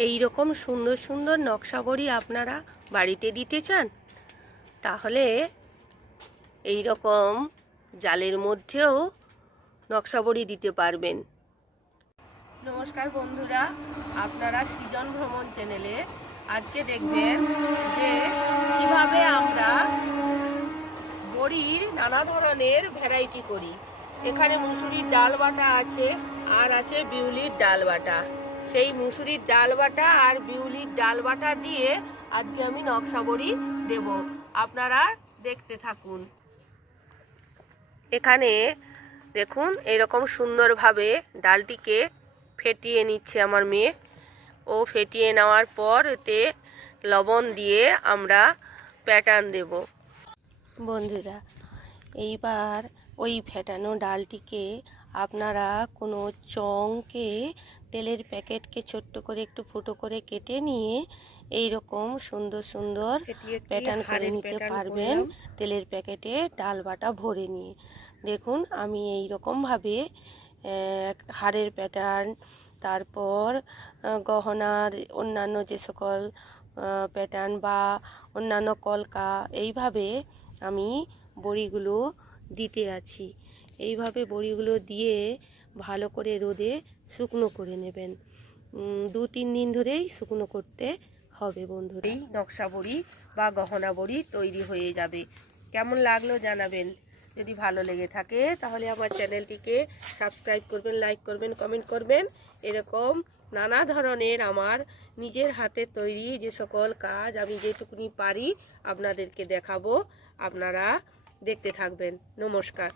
এই রকম সুন্দর সুন্দর নকশা বড়ি আপনারা বাড়িতে দিতে চান, তাহলে এই রকম জালের মধ্যেও নকশা বড়ি দিতে পারবেন। নমস্কার বন্ধুরা, আপনারা সৃজন ভ্রমণ চ্যানেলে আজকে দেখবেন যে কীভাবে আমরা বড়ির নানা ধরনের ভ্যারাইটি করি। এখানে মুসুরির ডাল বাটা আছে, আর আছে বিউলির ডাল বাটা। সেই মুসুরির ডাল বাটা আর বিউলির ডাল বাটা দিয়ে আজকে আমি নকশা বড়ি দেব। আপনারা দেখতে থাকুন। এখানে দেখুন, এরকম সুন্দরভাবে ডালটিকে ফেটিয়ে নিচ্ছে আমার মেয়ে। ও ফেটিয়ে নেওয়ার পর এতে লবণ দিয়ে আমরা প্যাটার্ন দেব। বন্ধুরা, এইবার ওই ফেটানো ডালটিকে আপনারা কোনো চংকে তেলের প্যাকেটকে ছোট্ট করে একটু ফুটো করে কেটে নিয়ে এই রকম সুন্দর সুন্দর প্যাটার্ন করে নিতে পারবেন তেলের প্যাকেটে ডাল বাটা ভরে নিয়ে। দেখুন আমি এই রকমভাবে হাড়ের প্যাটার্ন তারপর গহনার অন্যান্য যে সকল প্যাটার্ন বা অন্যান্য কলকা এইভাবে আমি বড়িগুলো দিতে আছি। এইভাবে বড়িগুলো দিয়ে ভালো করে রোদে শুকনো করে নেবেন। দু, তিন দিন ধরেই শুকনো করতে হবে বন্ধুরা। এই নকশা বড়ি বা গহনা বড়ি তৈরি হয়ে যাবে। কেমন লাগল জানাবেন। যদি ভালো লেগে থাকে তাহলে আমার চ্যানেলটিকে সাবস্ক্রাইব করবেন, লাইক করবেন, কমেন্ট করবেন। এরকম নানা ধরনের আমার নিজের হাতে তৈরি যে সকল কাজ আমি যেটুকুনি পারি আপনাদেরকে দেখাবো। আপনারা দেখতে থাকবেন। নমস্কার।